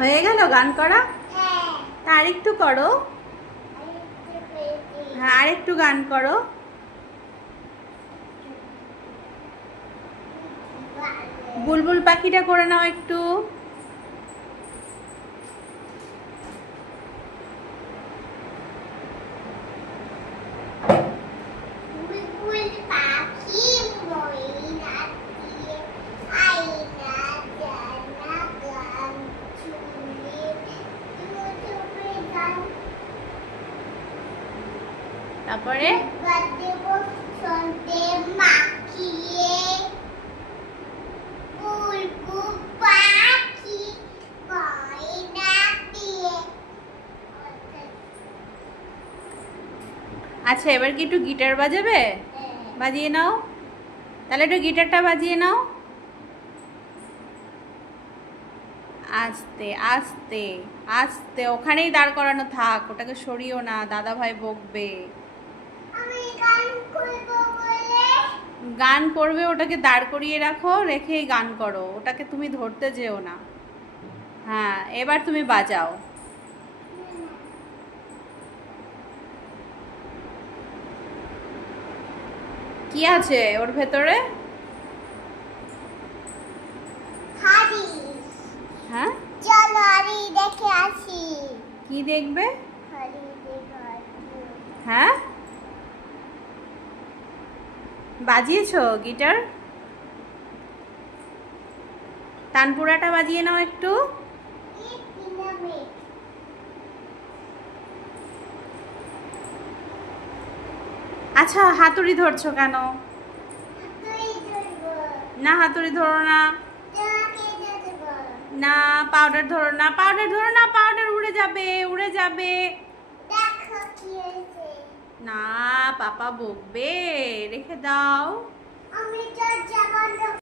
হয়ে গেল গান করা? তা আরেকটু করো। হ্যাঁ, আরেকটু গান করো। বুলবুল পাখিটা করে নাও একটু। তারপরে আচ্ছা, এবার কি একটু গিটার বাজাবে? বাজিয়ে নাও তাহলে, একটু গিটারটা বাজিয়ে নাও। আস্তে আস্তে আস্তে, ওখানেই দাঁড় করানো থাক, ওটাকে সরিও না, দাদা ভাই বকবে। গান করবে, ওটাকে দাঁড় করিয়ে রাখো, রেখেই গান করো, ওটাকে তুমি ধরতে যেও না। হ্যাঁ, এবার তুমি বাজাও। কি আছে ওর ভেতরে? হ্যাঁ, চলো আরি দেখে আসি। কি দেখবে? হ্যাঁ, বাজিয়েছো গিটার? তানপুরাটা বাজিয়ে নাও একটু। আচ্ছা, হাতুড়ি ধরছো কেন? না, হাতুড়ি ধরো না। না, পাউডার ধরো না, পাউডার ধরো না, পাউডার উড়ে যাবে, উড়ে যাবে। না, পাপা বকবে, রেখে দাও।